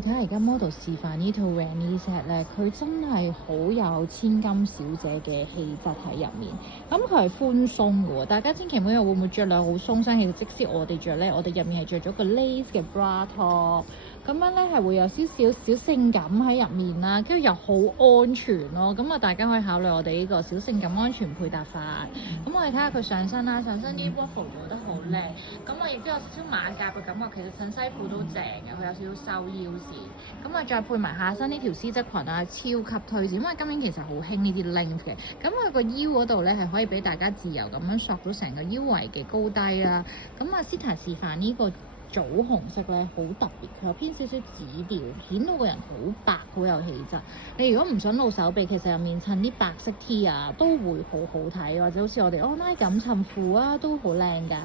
睇下而家 model 示範呢套 Renée set 咧，佢真係好有千金小姐嘅氣質喺入面。咁佢係寬鬆嘅喎，大家千祈唔好以為會唔會着兩好鬆身，其實即使我哋着咧，我哋入面係着咗個 lace 嘅 bra top，咁樣咧係會有少少小性感喺入面啦，跟住又好安全咯。咁啊，大家可以考慮我哋呢個小性感安全配搭法。咁我哋睇下佢上身啦，上身啲 waffle 做得好靚，咁我亦都有少少馬甲嘅感覺，其實襯西褲都正嘅，佢有少少收腰線。咁啊，再配埋下身呢條絲質裙啊，超級推薦，因為今年其實好興呢啲 length 嘅。咁佢個腰嗰度咧係可以俾大家自由咁樣索到成個腰圍嘅高低啦。咁啊，Sita 示範呢個棗紅色咧好特別，佢有偏少少紫調，顯到個人好白，好有氣質。你如果唔想露手臂，其實入面襯啲白色 T 啊，都會好好睇，或者好似我哋 online 咁襯褲啊，都好靚㗎。